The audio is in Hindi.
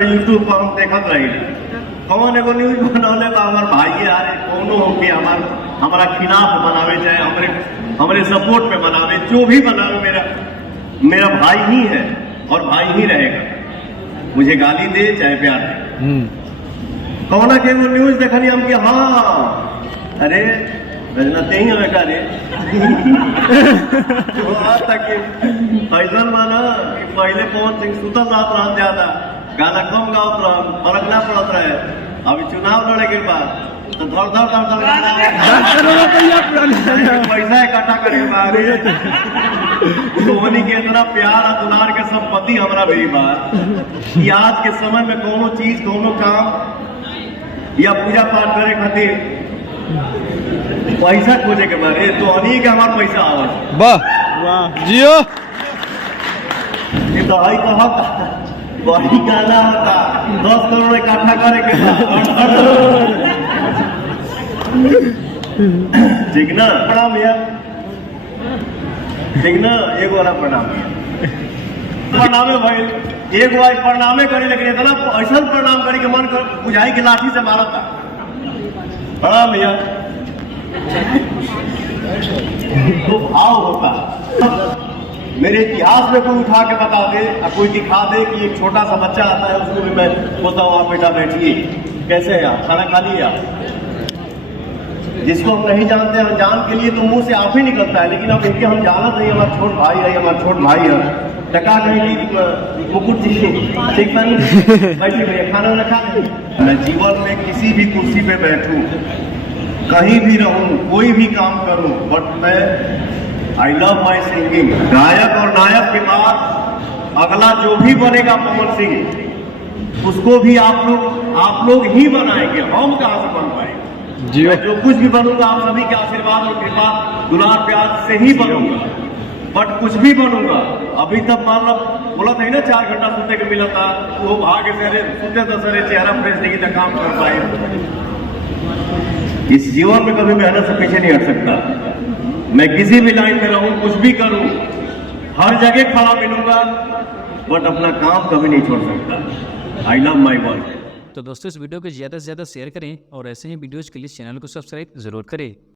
यूट्यूब पर हम देखत रही कौन एगो न्यूज बनौले तो हमार भाई यार कौनो हो के हमारा खिलाफ बनावे चाहे हमारे सपोर्ट में बनावे, जो भी बनावे मेरा भाई ही है और भाई ही रहेगा। मुझे गाली दे चाहे प्यार दे। कौन के वो न्यूज देखनी हम कि हाँ अरे रजनते ही हमें रे ऐसा माना कि पहले पवन सिंह सुतल रात रह ज्यादा गाना कम गावत रह फर्क ना पड़त रहे। अभी चुनाव लड़े के बाद तो धर पैसा इकट्ठा करे धोनी के इतना प्यार और दुलार के संपत्ति हमारा मेरी बात कि आज के समय में कोनो चीज कोनो काम या पूजा पाठ करे खातिर पैसा खोजे के बारे तो अनी के हमारा पैसा आवे वाह जियो तो आई कहा बड़ी गाना होता 10 करोड़ इकट्ठा करे के ठीक ना। प्रणाम यार ठीक ना, एक बार प्रणाम प्रणामे भाई एक बार प्रणामे करी लेकिन इतना ऐसा प्रणाम करी के मन कर बुझाई के लाठी से मारा था। प्रणाम भैया तो भाव होता मेरे इतिहास में कोई उठा के बता दे और कोई दिखा दे कि एक छोटा सा बच्चा आता है उसको भी मैं बोलता हूँ आप बेटा बैठिए कैसे है आप खाना खा लिया। जिसको हम नहीं जानते अनजान के लिए तो मुंह से आप ही निकलता है, लेकिन अब इनके हम जानत नहीं हमारा छोट भाई है हमारा छोट भाई है टका कहेंगे मुकुट जी ठीक है बैठिए भैया खाना वाना खा। मैं जीवन में किसी भी कुर्सी पे बैठूं कहीं भी रहूं कोई भी काम करूं बट मैं आई लव माई सिंगिंग। गायक और नायक के बाद अगला जो भी बनेगा पवन सिंह उसको भी आप लोग ही बनाएंगे, हम कहां से बन पाएंगे। मैं जो कुछ भी बनूंगा आप सभी के आशीर्वाद और कृपा दुलार प्यार से ही बनूंगा, बट कुछ भी बनूंगा। अभी तक मान लो बोला था ना 4 घंटा सुनने को मिला था वो भाग्य से सुनते तो सर चेहरा फ्रेश नहीं था काम कर पाए। इस जीवन में कभी मेहनत से पीछे नहीं हट सकता। मैं किसी भी लाइन में रहूं कुछ भी करूं हर जगह खड़ा मिलूंगा बट अपना काम कभी नहीं छोड़ सकता। I love my work. तो दोस्तों इस वीडियो को ज़्यादा से ज़्यादा शेयर करें और ऐसे ही वीडियोज़ के लिए चैनल को सब्सक्राइब ज़रूर करें।